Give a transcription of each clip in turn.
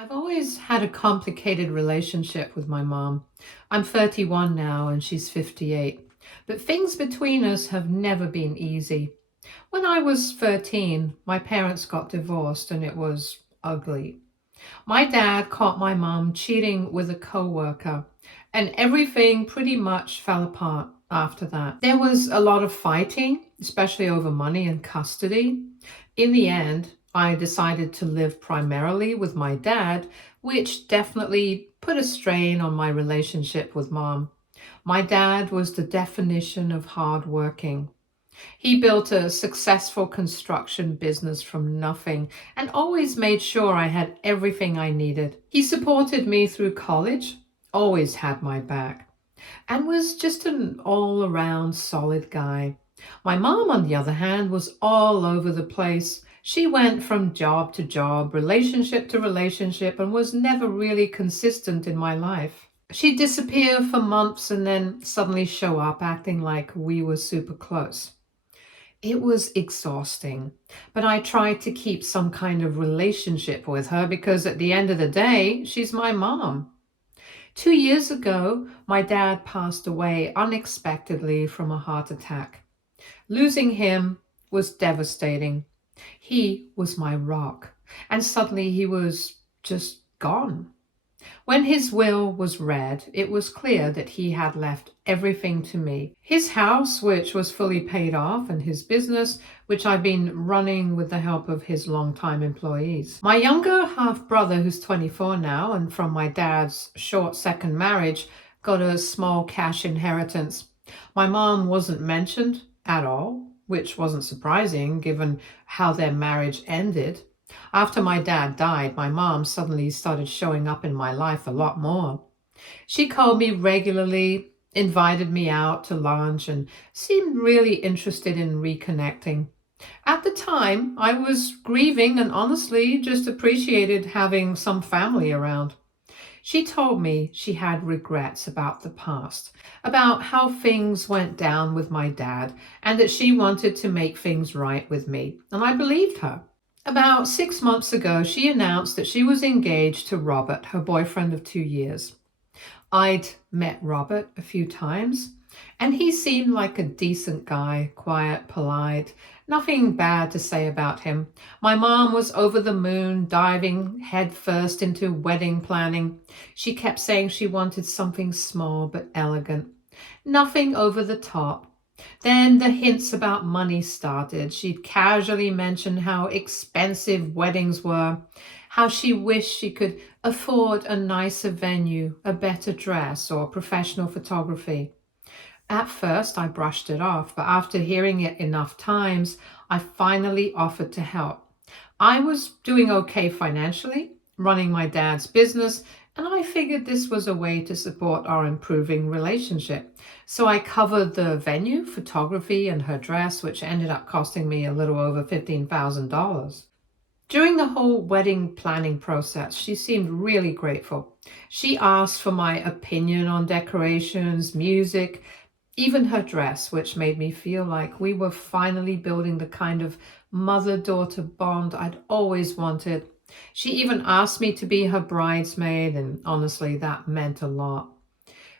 I've always had a complicated relationship with my mom. I'm 31 now and she's 58. But things between us have never been easy. When I was 13, my parents got divorced and it was ugly. My dad caught my mom cheating with a coworker, and everything pretty much fell apart after that. There was a lot of fighting, especially over money and custody. In the end, I decided to live primarily with my dad, which definitely put a strain on my relationship with mom. My dad was the definition of hardworking. He built a successful construction business from nothing and always made sure I had everything I needed. He supported me through college, always had my back, and was just an all around solid guy. My mom, on the other hand, was all over the place. She went from job to job, relationship to relationship, and was never really consistent in my life. She'd disappear for months and then suddenly show up acting like we were super close. It was exhausting, but I tried to keep some kind of relationship with her because at the end of the day, she's my mom. 2 years ago, my dad passed away unexpectedly from a heart attack. Losing him was devastating. He was my rock, and suddenly he was just gone. When his will was read, it was clear that he had left everything to me. His house, which was fully paid off, and his business, which I've been running with the help of his longtime employees. My younger half brother, who's 24 now, and from my dad's short second marriage, got a small cash inheritance. My mom wasn't mentioned at all, which wasn't surprising given how their marriage ended. After my dad died, my mom suddenly started showing up in my life a lot more. She called me regularly, invited me out to lunch, and seemed really interested in reconnecting. At the time, I was grieving and honestly just appreciated having some family around. She told me she had regrets about the past, about how things went down with my dad, and that she wanted to make things right with me, and I believed her. About 6 months ago, she announced that she was engaged to Robert, her boyfriend of 2 years. I'd met Robert a few times, and he seemed like a decent guy, quiet, polite, nothing bad to say about him. My mom was over the moon, diving headfirst into wedding planning. She kept saying she wanted something small but elegant, nothing over the top. Then the hints about money started. She'd casually mention how expensive weddings were, how she wished she could afford a nicer venue, a better dress, or professional photography. At first, I brushed it off, but after hearing it enough times, I finally offered to help. I was doing okay financially, running my dad's business, and I figured this was a way to support our improving relationship. So I covered the venue, photography, and her dress, which ended up costing me a little over $15,000. During the whole wedding planning process, she seemed really grateful. She asked for my opinion on decorations, music, even her dress, which made me feel like we were finally building the kind of mother-daughter bond I'd always wanted. She even asked me to be her bridesmaid, and honestly, that meant a lot.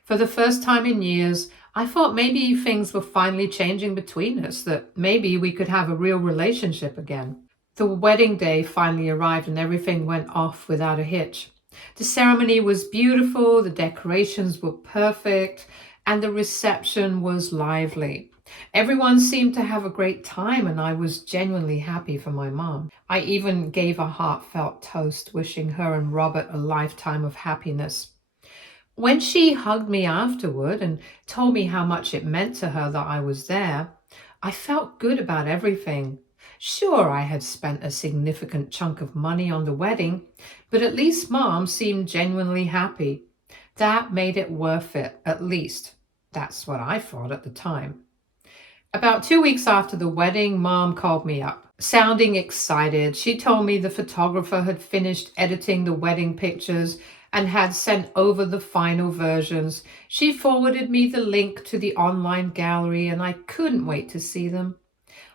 For the first time in years, I thought maybe things were finally changing between us, that maybe we could have a real relationship again. The wedding day finally arrived and everything went off without a hitch. The ceremony was beautiful, the decorations were perfect, and the reception was lively. Everyone seemed to have a great time, and I was genuinely happy for my mom. I even gave a heartfelt toast, wishing her and Robert a lifetime of happiness. When she hugged me afterward and told me how much it meant to her that I was there, I felt good about everything. Sure, I had spent a significant chunk of money on the wedding, but at least Mom seemed genuinely happy. That made it worth it, at least. That's what I thought at the time. About 2 weeks after the wedding, Mom called me up. Sounding excited, she told me the photographer had finished editing the wedding pictures and had sent over the final versions. She forwarded me the link to the online gallery, and I couldn't wait to see them.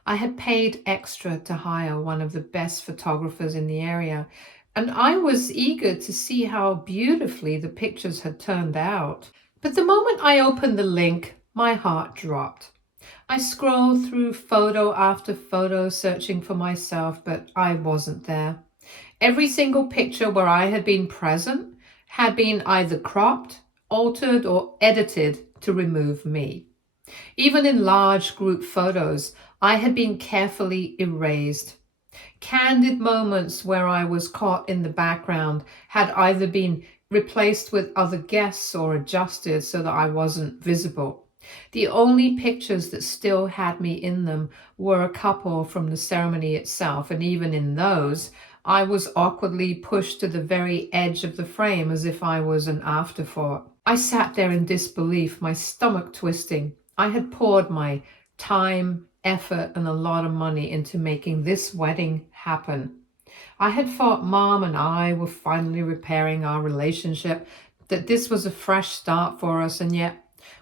I had paid extra to hire one of the best photographers in the area, and I was eager to see how beautifully the pictures had turned out. But the moment I opened the link, my heart dropped. I scrolled through photo after photo searching for myself, but I wasn't there. Every single picture where I had been present had been either cropped, altered, or edited to remove me. Even in large group photos, I had been carefully erased. Candid moments where I was caught in the background had either been replaced with other guests or adjusted so that I wasn't visible. The only pictures that still had me in them were a couple from the ceremony itself, and even in those, I was awkwardly pushed to the very edge of the frame as if I was an afterthought. I sat there in disbelief, my stomach twisting. I had poured my time, effort, and a lot of money into making this wedding happen. I had thought Mom and I were finally repairing our relationship, that this was a fresh start for us, and yet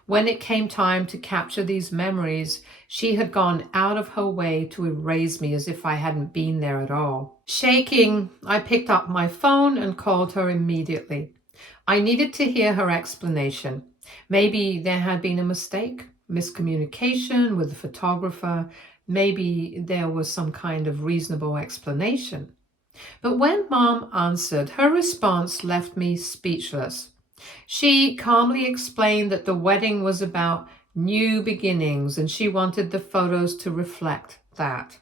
when it came time to capture these memories, she had gone out of her way to erase me as if I hadn't been there at all. Shaking, I picked up my phone and called her immediately. I needed to hear her explanation. Maybe there had been a mistake, miscommunication with the photographer. Maybe there was some kind of reasonable explanation. But when Mom answered, her response left me speechless. She calmly explained that the wedding was about new beginnings and she wanted the photos to reflect that.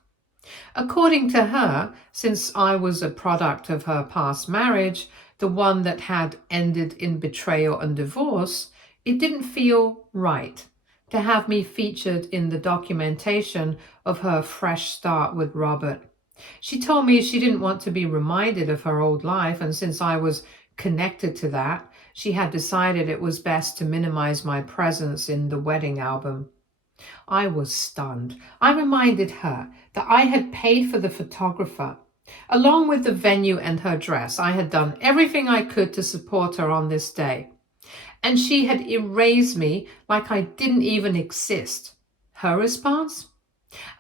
According to her, since I was a product of her past marriage, the one that had ended in betrayal and divorce, it didn't feel right to have me featured in the documentation of her fresh start with Robert. She told me she didn't want to be reminded of her old life, and since I was connected to that, she had decided it was best to minimize my presence in the wedding album. I was stunned. I reminded her that I had paid for the photographer, along with the venue and her dress. I had done everything I could to support her on this day, and she had erased me like I didn't even exist. Her response?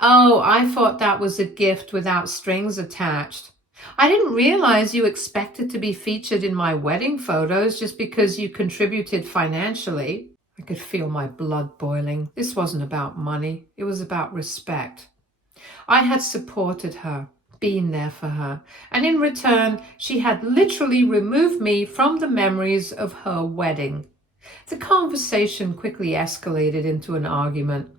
Oh, I thought that was a gift without strings attached. I didn't realize you expected to be featured in my wedding photos just because you contributed financially. I could feel my blood boiling. This wasn't about money. It was about respect. I had supported her, been there for her, and in return, she had literally removed me from the memories of her wedding. The conversation quickly escalated into an argument.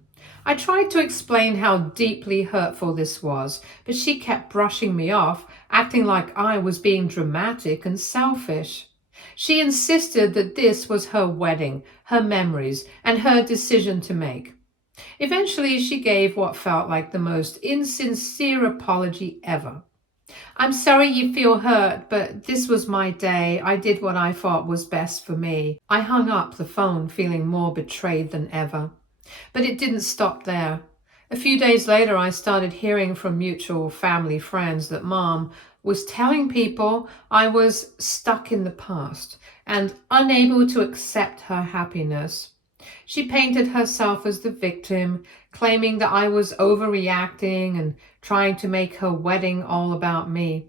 I tried to explain how deeply hurtful this was, but she kept brushing me off, acting like I was being dramatic and selfish. She insisted that this was her wedding, her memories, and her decision to make. Eventually, she gave what felt like the most insincere apology ever. I'm sorry you feel hurt, but this was my day. I did what I thought was best for me. I hung up the phone feeling more betrayed than ever. But it didn't stop there. A few days later, I started hearing from mutual family friends that Mom was telling people I was stuck in the past and unable to accept her happiness. She painted herself as the victim, claiming that I was overreacting and trying to make her wedding all about me.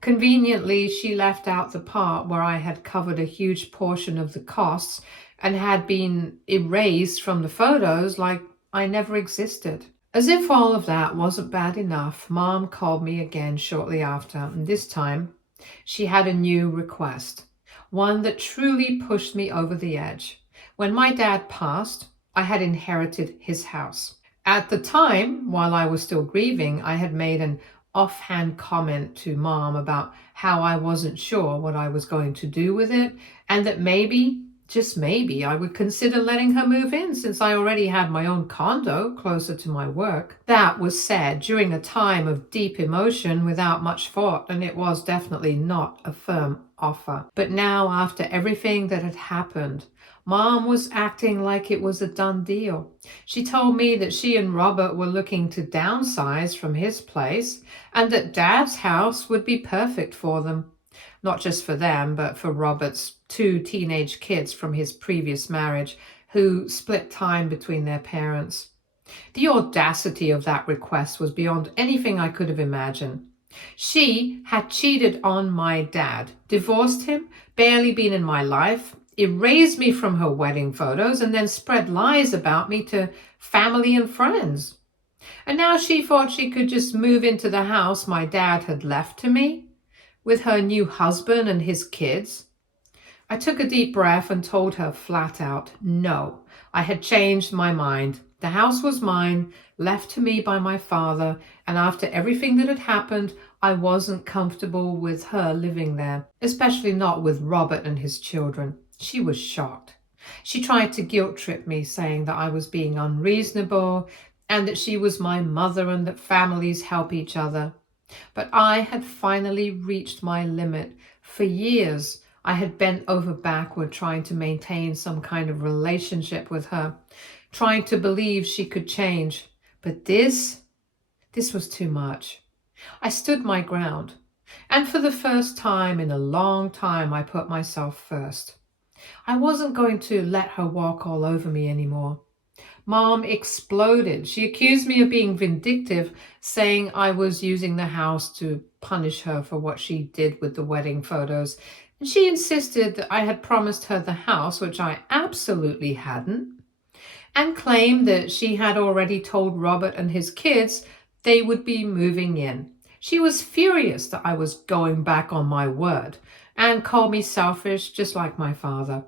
Conveniently, she left out the part where I had covered a huge portion of the costs and had been erased from the photos like I never existed. As if all of that wasn't bad enough, Mom called me again shortly after, and this time she had a new request, one that truly pushed me over the edge. When my dad passed, I had inherited his house. At the time, while I was still grieving, I had made an offhand comment to Mom about how I wasn't sure what I was going to do with it, and that maybe, just maybe, I would consider letting her move in since I already had my own condo closer to my work. That was said during a time of deep emotion without much thought, and it was definitely not a firm offer. But now, after everything that had happened, Mom was acting like it was a done deal. She told me that she and Robert were looking to downsize from his place and that Dad's house would be perfect for them. Not just for them, but for Robert's two teenage kids from his previous marriage who split time between their parents. The audacity of that request was beyond anything I could have imagined. She had cheated on my dad, divorced him, barely been in my life, erased me from her wedding photos, and then spread lies about me to family and friends. And now she thought she could just move into the house my dad had left to me with her new husband and his kids. I took a deep breath and told her flat out, no, I had changed my mind. The house was mine, left to me by my father, and after everything that had happened, I wasn't comfortable with her living there, especially not with Robert and his children. She was shocked. She tried to guilt trip me, saying that I was being unreasonable and that she was my mother and that families help each other. But I had finally reached my limit. For years, I had bent over backward trying to maintain some kind of relationship with her, trying to believe she could change. But this was too much. I stood my ground. And for the first time in a long time, I put myself first. I wasn't going to let her walk all over me anymore. Mom exploded. She accused me of being vindictive, saying I was using the house to punish her for what she did with the wedding photos. And she insisted that I had promised her the house, which I absolutely hadn't, and claimed that she had already told Robert and his kids they would be moving in. She was furious that I was going back on my word and called me selfish, just like my father.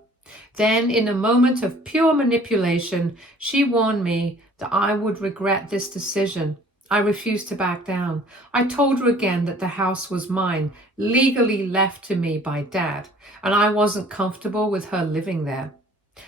Then, in a moment of pure manipulation, she warned me that I would regret this decision. I refused to back down. I told her again that the house was mine, legally left to me by Dad, and I wasn't comfortable with her living there.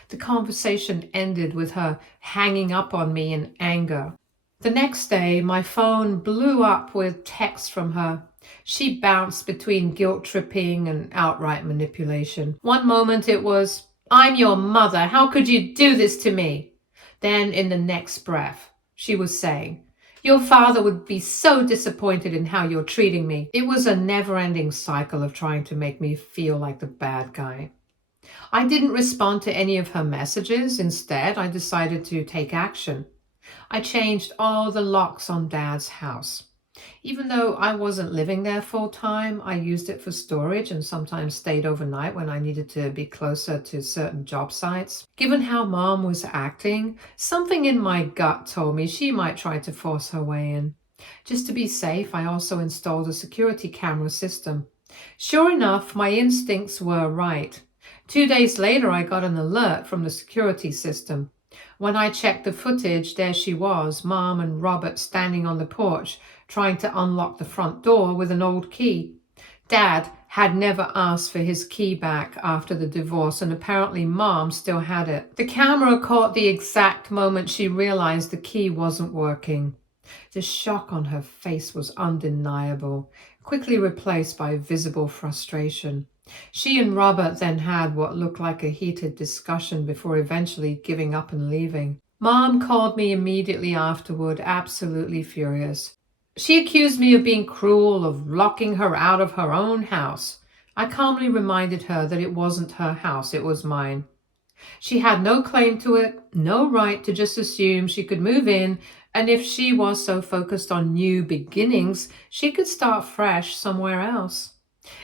The conversation ended with her hanging up on me in anger. The next day, my phone blew up with texts from her. She bounced between guilt-tripping and outright manipulation. One moment it was, I'm your mother. How could you do this to me? Then in the next breath, she was saying, your father would be so disappointed in how you're treating me. It was a never-ending cycle of trying to make me feel like the bad guy. I didn't respond to any of her messages. Instead, I decided to take action. I changed all the locks on Dad's house. Even though I wasn't living there full time, I used it for storage and sometimes stayed overnight when I needed to be closer to certain job sites. Given how Mom was acting, something in my gut told me she might try to force her way in. Just to be safe, I also installed a security camera system. Sure enough, my instincts were right. 2 days later, I got an alert from the security system. When I checked the footage, there she was, Mom and Robert standing on the porch, trying to unlock the front door with an old key. Dad had never asked for his key back after the divorce, and apparently Mom still had it. The camera caught the exact moment she realized the key wasn't working. The shock on her face was undeniable, quickly replaced by visible frustration. She and Robert then had what looked like a heated discussion before eventually giving up and leaving. Mom called me immediately afterward, absolutely furious. She accused me of being cruel, of locking her out of her own house. I calmly reminded her that it wasn't her house, it was mine. She had no claim to it, no right to just assume she could move in, and if she was so focused on new beginnings, she could start fresh somewhere else.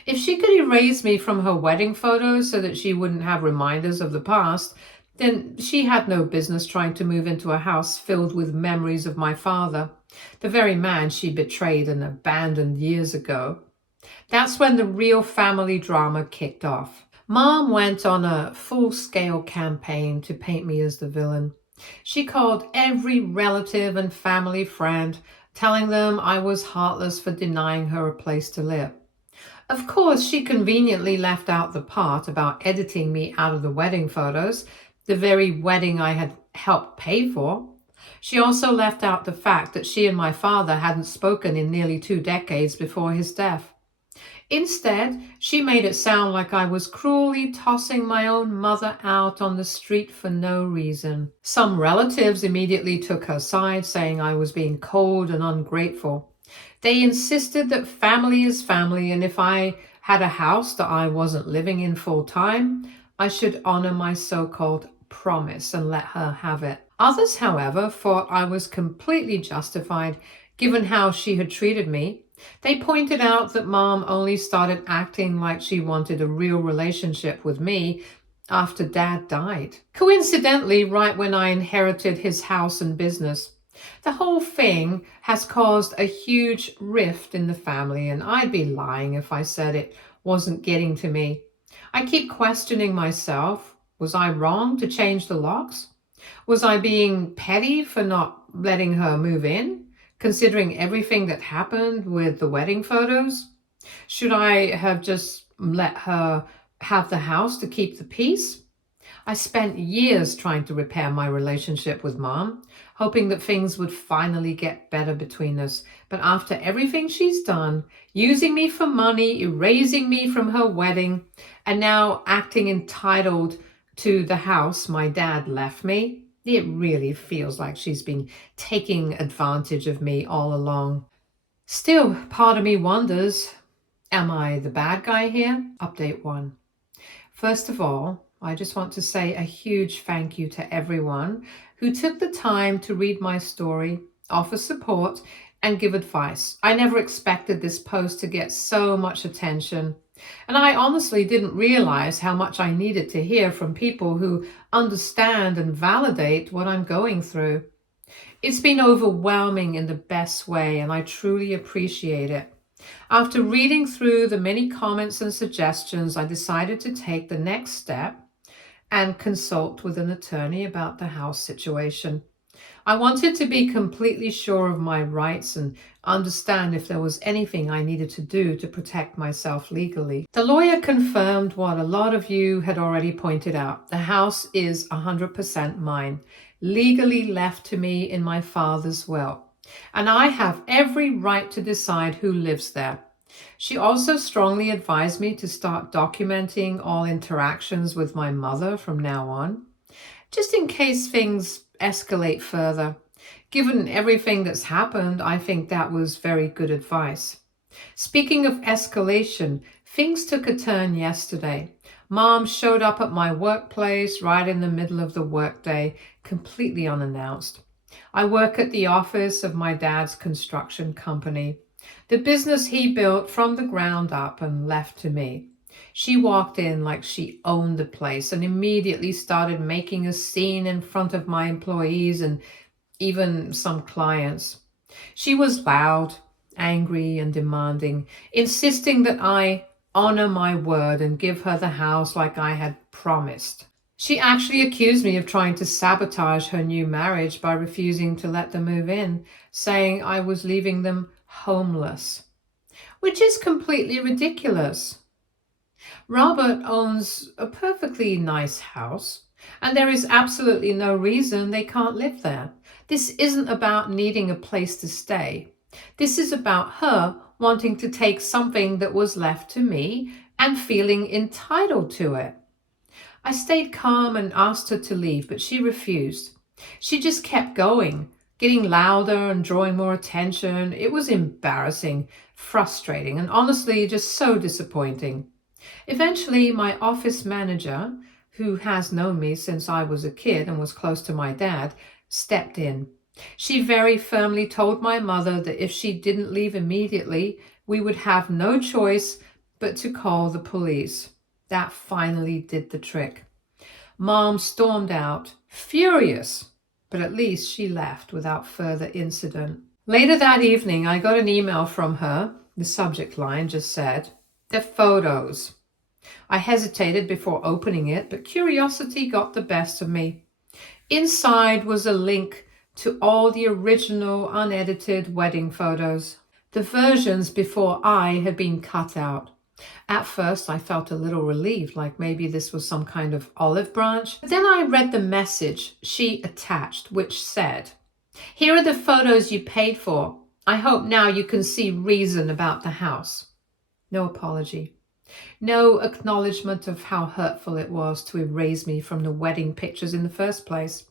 If she could erase me from her wedding photos so that she wouldn't have reminders of the past, then she had no business trying to move into a house filled with memories of my father, the very man she betrayed and abandoned years ago. That's when the real family drama kicked off. Mom went on a full-scale campaign to paint me as the villain. She called every relative and family friend, telling them I was heartless for denying her a place to live. Of course, she conveniently left out the part about editing me out of the wedding photos, the very wedding I had helped pay for. She also left out the fact that she and my father hadn't spoken in nearly 2 decades before his death. Instead, she made it sound like I was cruelly tossing my own mother out on the street for no reason. Some relatives immediately took her side, saying I was being cold and ungrateful. They insisted that family is family, and if I had a house that I wasn't living in full time, I should honor my so-called promise and let her have it. Others, however, thought I was completely justified given how she had treated me, They pointed out that Mom only started acting like she wanted a real relationship with me after Dad died. Coincidentally, right when I inherited his house and business. The whole thing has caused a huge rift in the family, and I'd be lying if I said it wasn't getting to me. I keep questioning myself. Was I wrong to change the locks? Was I being petty for not letting her move in, considering everything that happened with the wedding photos? Should I have just let her have the house to keep the peace? I spent years trying to repair my relationship with Mom, hoping that things would finally get better between us. But after everything she's done, using me for money, erasing me from her wedding, and now acting entitled to the house my dad left me, it really feels like she's been taking advantage of me all along. Still, part of me wonders, am I the bad guy here? Update 1. First of all, I just want to say a huge thank you to everyone who took the time to read my story, offer support, and give advice. I never expected this post to get so much attention. And I honestly didn't realize how much I needed to hear from people who understand and validate what I'm going through. It's been overwhelming in the best way, and I truly appreciate it. After reading through the many comments and suggestions, I decided to take the next step and consult with an attorney about the house situation. I wanted to be completely sure of my rights and understand if there was anything I needed to do to protect myself legally. The lawyer confirmed what a lot of you had already pointed out. The house is 100% mine, legally left to me in my father's will, and I have every right to decide who lives there. She also strongly advised me to start documenting all interactions with my mother from now on, just in case things escalate further. Given everything that's happened, I think that was very good advice. Speaking of escalation, things took a turn yesterday. Mom showed up at my workplace right in the middle of the workday, completely unannounced. I work at the office of my dad's construction company, the business he built from the ground up and left to me. She walked in like she owned the place and immediately started making a scene in front of my employees and even some clients. She was loud, angry, and demanding, insisting that I honor my word and give her the house like I had promised. She actually accused me of trying to sabotage her new marriage by refusing to let them move in, saying I was leaving them homeless, which is completely ridiculous. Robert owns a perfectly nice house, and there is absolutely no reason they can't live there. This isn't about needing a place to stay. This is about her wanting to take something that was left to me and feeling entitled to it. I stayed calm and asked her to leave, but she refused. She just kept going, getting louder and drawing more attention. It was embarrassing, frustrating, and honestly just so disappointing. Eventually, my office manager, who has known me since I was a kid and was close to my dad, stepped in. She very firmly told my mother that if she didn't leave immediately, we would have no choice but to call the police. That finally did the trick. Mom stormed out, furious, but at least she left without further incident. Later that evening, I got an email from her. The subject line just said, "The photos." I hesitated before opening it, but curiosity got the best of me. Inside was a link to all the original unedited wedding photos, the versions before I had been cut out. At first, I felt a little relieved, like maybe this was some kind of olive branch. But then I read the message she attached, which said, "Here are the photos you paid for. I hope now you can see reason about the house." No apology. No acknowledgement of how hurtful it was to erase me from the wedding pictures in the first place.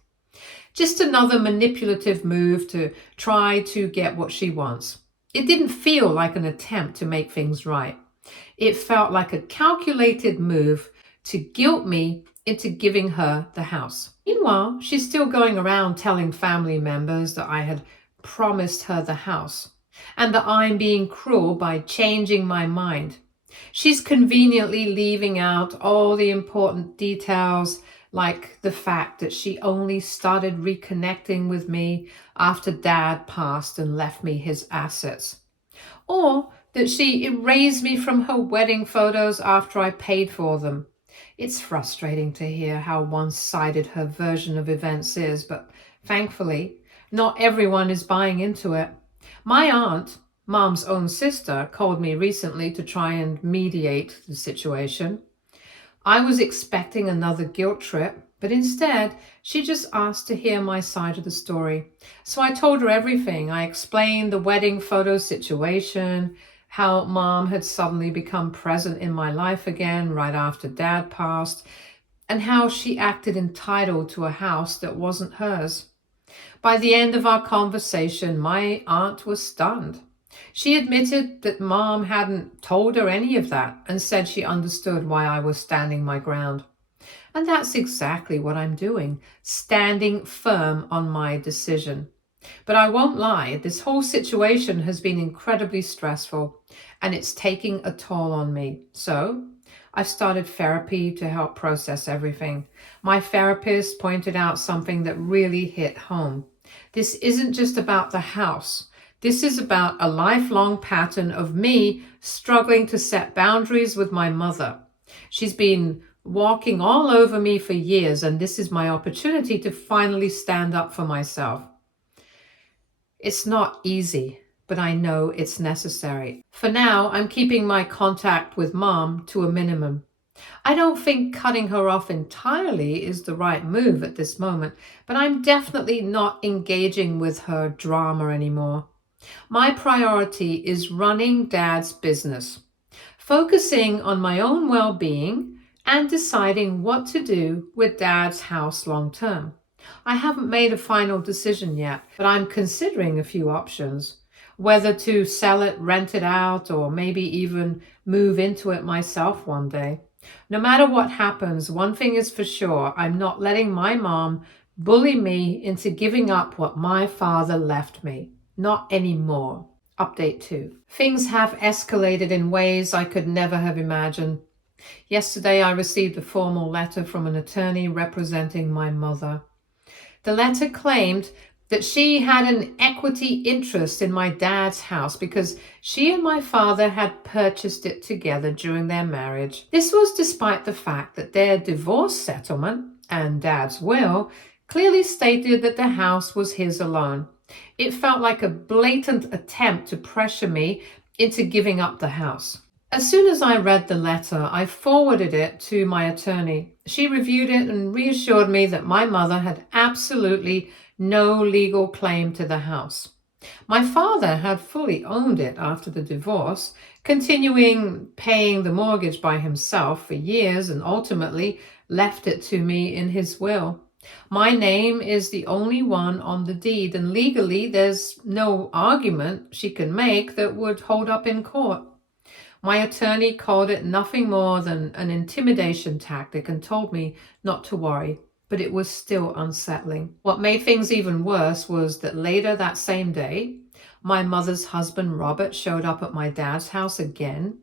Just another manipulative move to try to get what she wants. It didn't feel like an attempt to make things right. It felt like a calculated move to guilt me into giving her the house. Meanwhile, she's still going around telling family members that I had promised her the house. and that I'm being cruel by changing my mind. She's conveniently leaving out all the important details, like the fact that she only started reconnecting with me after Dad passed and left me his assets, or that she erased me from her wedding photos after I paid for them. It's frustrating to hear how one-sided her version of events is, but thankfully, not everyone is buying into it. My aunt, Mom's own sister, called me recently to try and mediate the situation. I was expecting another guilt trip, but instead, she just asked to hear my side of the story. So I told her everything. I explained the wedding photo situation, how Mom had suddenly become present in my life again right after Dad passed, and how she acted entitled to a house that wasn't hers. By the end of our conversation, my aunt was stunned. She admitted that Mom hadn't told her any of that and said she understood why I was standing my ground. And that's exactly what I'm doing, standing firm on my decision. But I won't lie, this whole situation has been incredibly stressful and it's taking a toll on me. So I've started therapy to help process everything. My therapist pointed out something that really hit home. This isn't just about the house. This is about a lifelong pattern of me struggling to set boundaries with my mother. She's been walking all over me for years, and this is my opportunity to finally stand up for myself. It's not easy, but I know it's necessary. For now, I'm keeping my contact with Mom to a minimum. I don't think cutting her off entirely is the right move at this moment, but I'm definitely not engaging with her drama anymore. My priority is running Dad's business, focusing on my own well-being and deciding what to do with Dad's house long term. I haven't made a final decision yet, but I'm considering a few options. Whether to sell it, rent it out, or maybe even move into it myself one day. No matter what happens, one thing is for sure, I'm not letting my mom bully me into giving up what my father left me. Not anymore. Update 2. Things have escalated in ways I could never have imagined. Yesterday, I received a formal letter from an attorney representing my mother. The letter claimed that she had an equity interest in my dad's house because she and my father had purchased it together during their marriage. This was despite the fact that their divorce settlement and Dad's will clearly stated that the house was his alone. It felt like a blatant attempt to pressure me into giving up the house. As soon as I read the letter, I forwarded it to my attorney. She reviewed it and reassured me that my mother had absolutely no legal claim to the house. My father had fully owned it after the divorce, continuing paying the mortgage by himself for years and ultimately left it to me in his will. My name is the only one on the deed, and legally there's no argument she can make that would hold up in court. My attorney called it nothing more than an intimidation tactic and told me not to worry, but it was still unsettling. What made things even worse was that later that same day, my mother's husband Robert showed up at my dad's house again.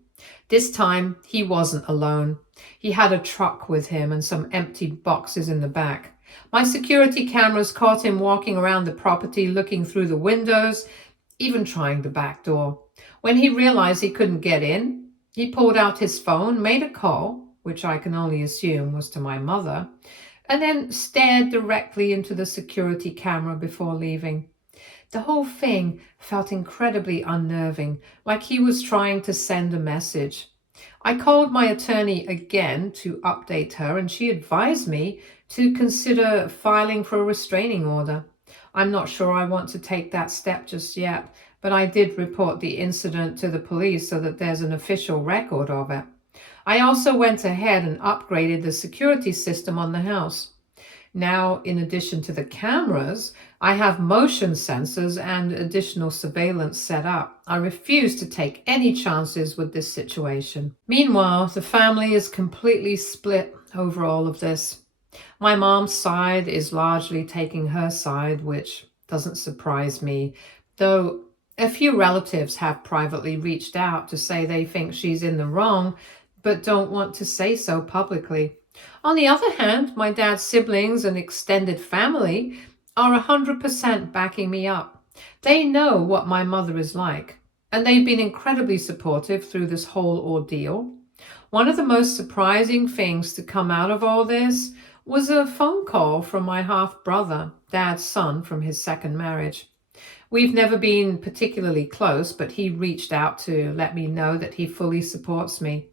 This time, he wasn't alone. He had a truck with him and some empty boxes in the back. My security cameras caught him walking around the property, looking through the windows, even trying the back door. When he realized he couldn't get in, he pulled out his phone, made a call, which I can only assume was to my mother, and then stared directly into the security camera before leaving. The whole thing felt incredibly unnerving, like he was trying to send a message. I called my attorney again to update her, and she advised me to consider filing for a restraining order. I'm not sure I want to take that step just yet, but I did report the incident to the police so that there's an official record of it. I also went ahead and upgraded the security system on the house. Now, in addition to the cameras, I have motion sensors and additional surveillance set up. I refuse to take any chances with this situation. Meanwhile, the family is completely split over all of this. My mom's side is largely taking her side, which doesn't surprise me, though A few relatives have privately reached out to say they think she's in the wrong, but don't want to say so publicly. On the other hand, my dad's siblings and extended family are 100% backing me up. They know what my mother is like, and they've been incredibly supportive through this whole ordeal. One of the most surprising things to come out of all this was a phone call from my half brother, dad's son from his second marriage. We've never been particularly close, but he reached out to let me know that he fully supports me.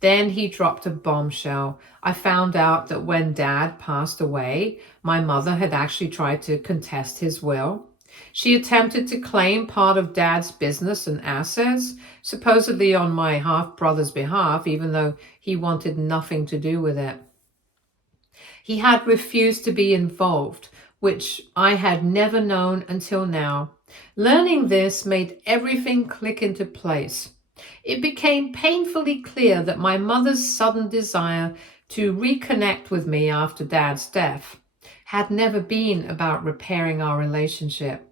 Then he dropped a bombshell. I found out that when Dad passed away, my mother had actually tried to contest his will. She attempted to claim part of Dad's business and assets, supposedly on my half-brother's behalf, even though he wanted nothing to do with it. He had refused to be involved, which I had never known until now. Learning this made everything click into place. It became painfully clear that my mother's sudden desire to reconnect with me after Dad's death had never been about repairing our relationship.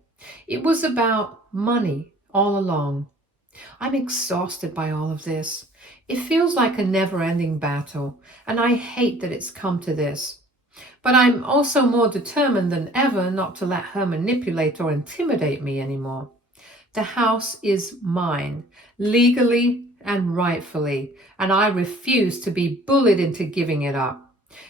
It was about money all along. I'm exhausted by all of this. It feels like a never-ending battle, and I hate that it's come to this. But I'm also more determined than ever not to let her manipulate or intimidate me anymore. The house is mine, legally and rightfully, and I refuse to be bullied into giving it up.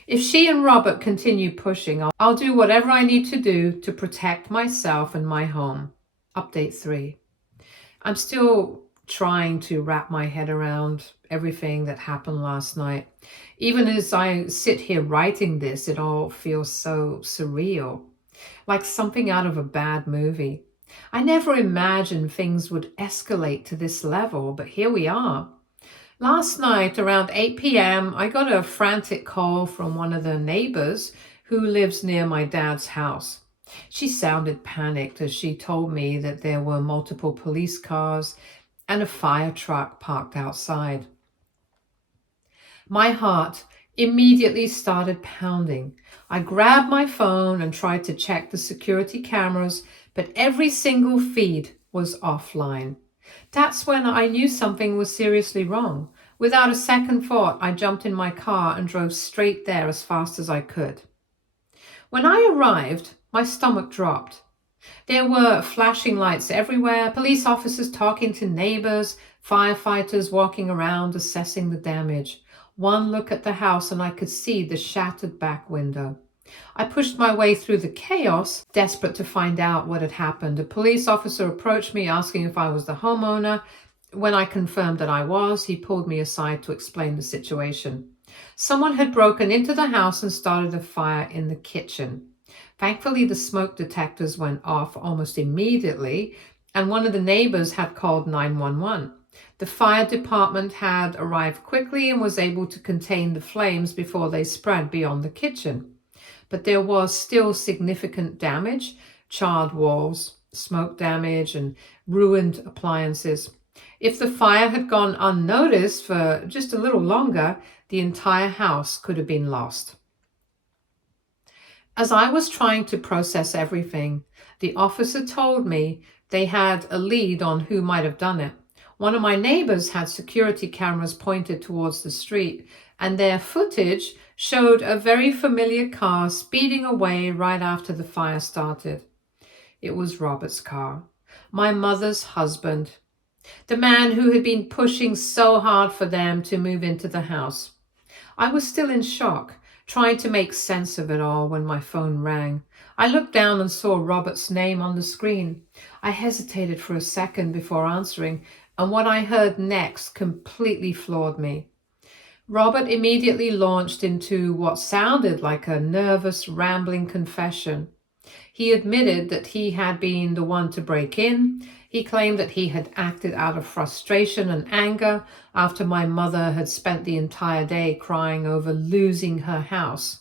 If she and Robert continue pushing, I'll do whatever I need to do to protect myself and my home. Update 3. I'm still trying to wrap my head around everything that happened last night. Even as I sit here writing this, it all feels so surreal, like something out of a bad movie. I never imagined things would escalate to this level, but here we are. Last night, around 8 p.m., I got a frantic call from one of the neighbors who lives near my dad's house. She sounded panicked as she told me that there were multiple police cars and a fire truck parked outside. My heart immediately started pounding. I grabbed my phone and tried to check the security cameras, but every single feed was offline. That's when I knew something was seriously wrong. Without a second thought, I jumped in my car and drove straight there as fast as I could. When I arrived, my stomach dropped. There were flashing lights everywhere, police officers talking to neighbors, firefighters walking around assessing the damage. One look at the house and I could see the shattered back window. I pushed my way through the chaos, desperate to find out what had happened. A police officer approached me asking if I was the homeowner. When I confirmed that I was, he pulled me aside to explain the situation. Someone had broken into the house and started a fire in the kitchen. Thankfully, the smoke detectors went off almost immediately, and one of the neighbors had called 911. The fire department had arrived quickly and was able to contain the flames before they spread beyond the kitchen. But there was still significant damage, charred walls, smoke damage, and ruined appliances. If the fire had gone unnoticed for just a little longer, the entire house could have been lost. As I was trying to process everything, the officer told me they had a lead on who might have done it. One of my neighbors had security cameras pointed towards the street, and their footage showed a very familiar car speeding away right after the fire started. It was Robert's car, my mother's husband, the man who had been pushing so hard for them to move into the house. I was still in shock, trying to make sense of it all when my phone rang. I looked down and saw Robert's name on the screen. I hesitated for a second before answering, and what I heard next completely floored me. Robert immediately launched into what sounded like a nervous, rambling confession. He admitted that he had been the one to break in. He claimed that he had acted out of frustration and anger after my mother had spent the entire day crying over losing her house.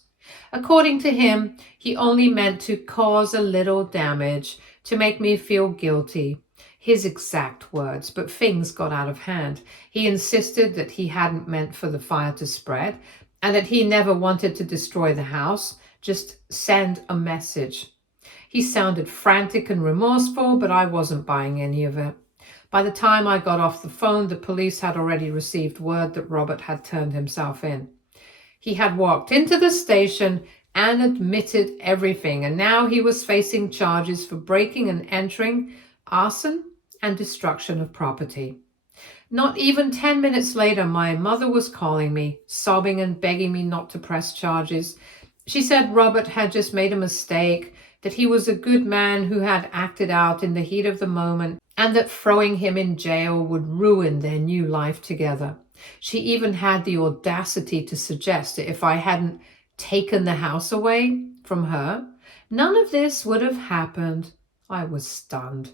According to him, he only meant to cause a little damage to make me feel guilty. His exact words, but things got out of hand. He insisted that he hadn't meant for the fire to spread and that he never wanted to destroy the house, just send a message. He sounded frantic and remorseful, but I wasn't buying any of it. By the time I got off the phone, the police had already received word that Robert had turned himself in. He had walked into the station and admitted everything, and now he was facing charges for breaking and entering, arson, and destruction of property. Not even 10 minutes later, my mother was calling me, sobbing and begging me not to press charges. She said Robert had just made a mistake, that he was a good man who had acted out in the heat of the moment, and that throwing him in jail would ruin their new life together. She even had the audacity to suggest that if I hadn't taken the house away from her, none of this would have happened. I was stunned.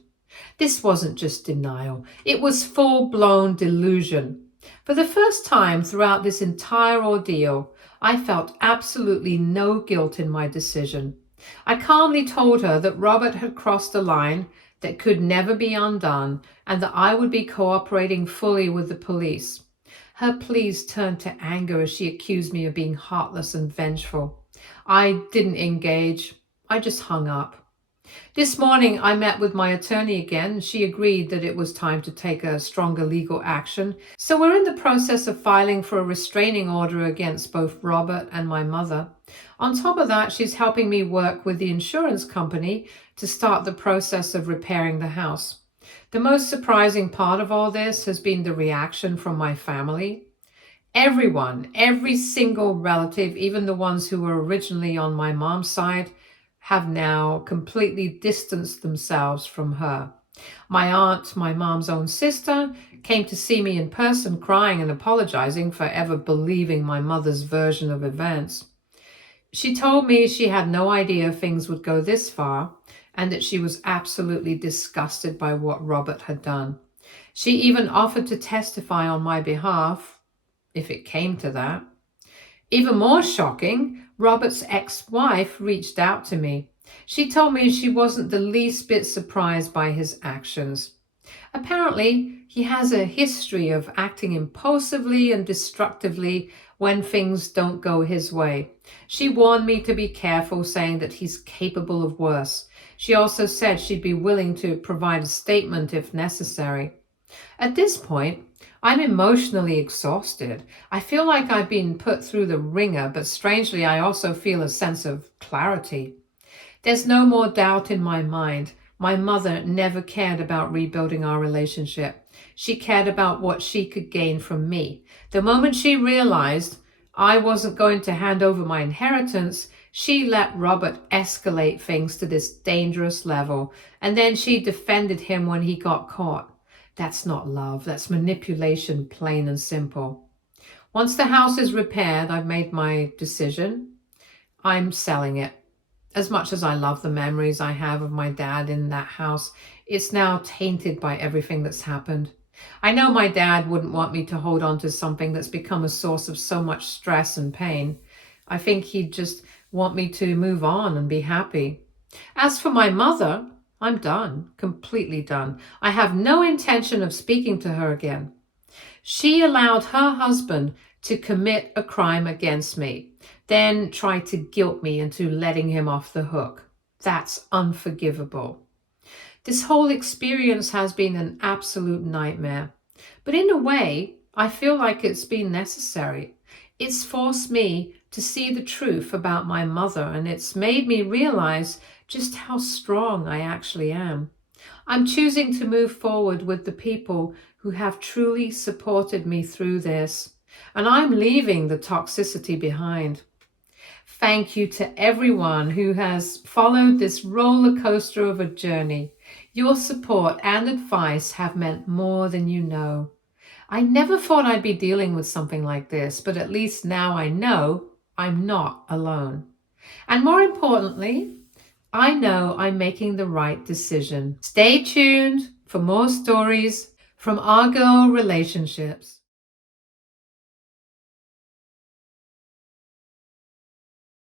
This wasn't just denial. It was full-blown delusion. For the first time throughout this entire ordeal, I felt absolutely no guilt in my decision. I calmly told her that Robert had crossed a line that could never be undone and that I would be cooperating fully with the police. Her pleas turned to anger as she accused me of being heartless and vengeful. I didn't engage. I just hung up. This morning, I met with my attorney again. She agreed that it was time to take a stronger legal action. So we're in the process of filing for a restraining order against both Robert and my mother. On top of that, she's helping me work with the insurance company to start the process of repairing the house. The most surprising part of all this has been the reaction from my family. Everyone, every single relative, even the ones who were originally on my mom's side, have now completely distanced themselves from her. My aunt, my mom's own sister, came to see me in person crying and apologizing for ever believing my mother's version of events. She told me she had no idea things would go this far and that she was absolutely disgusted by what Robert had done. She even offered to testify on my behalf, if it came to that. Even more shocking, Robert's ex-wife reached out to me. She told me she wasn't the least bit surprised by his actions. Apparently, he has a history of acting impulsively and destructively when things don't go his way. She warned me to be careful, saying that he's capable of worse. She also said she'd be willing to provide a statement if necessary. At this point, I'm emotionally exhausted. I feel like I've been put through the ringer, but strangely, I also feel a sense of clarity. There's no more doubt in my mind. My mother never cared about rebuilding our relationship. She cared about what she could gain from me. The moment she realized I wasn't going to hand over my inheritance, she let Robert escalate things to this dangerous level, and then she defended him when he got caught. That's not love. That's manipulation, plain and simple. Once the house is repaired, I've made my decision. I'm selling it. As much as I love the memories I have of my dad in that house, it's now tainted by everything that's happened. I know my dad wouldn't want me to hold on to something that's become a source of so much stress and pain. I think he'd just want me to move on and be happy. As for my mother, I'm done, completely done. I have no intention of speaking to her again. She allowed her husband to commit a crime against me, then tried to guilt me into letting him off the hook. That's unforgivable. This whole experience has been an absolute nightmare. But in a way, I feel like it's been necessary. It's forced me to see the truth about my mother, and it's made me realize just how strong I actually am. I'm choosing to move forward with the people who have truly supported me through this, and I'm leaving the toxicity behind. Thank you to everyone who has followed this roller coaster of a journey. Your support and advice have meant more than you know. I never thought I'd be dealing with something like this, but at least now I know I'm not alone. And more importantly, I know I'm making the right decision. Stay tuned for more stories from our girl relationships.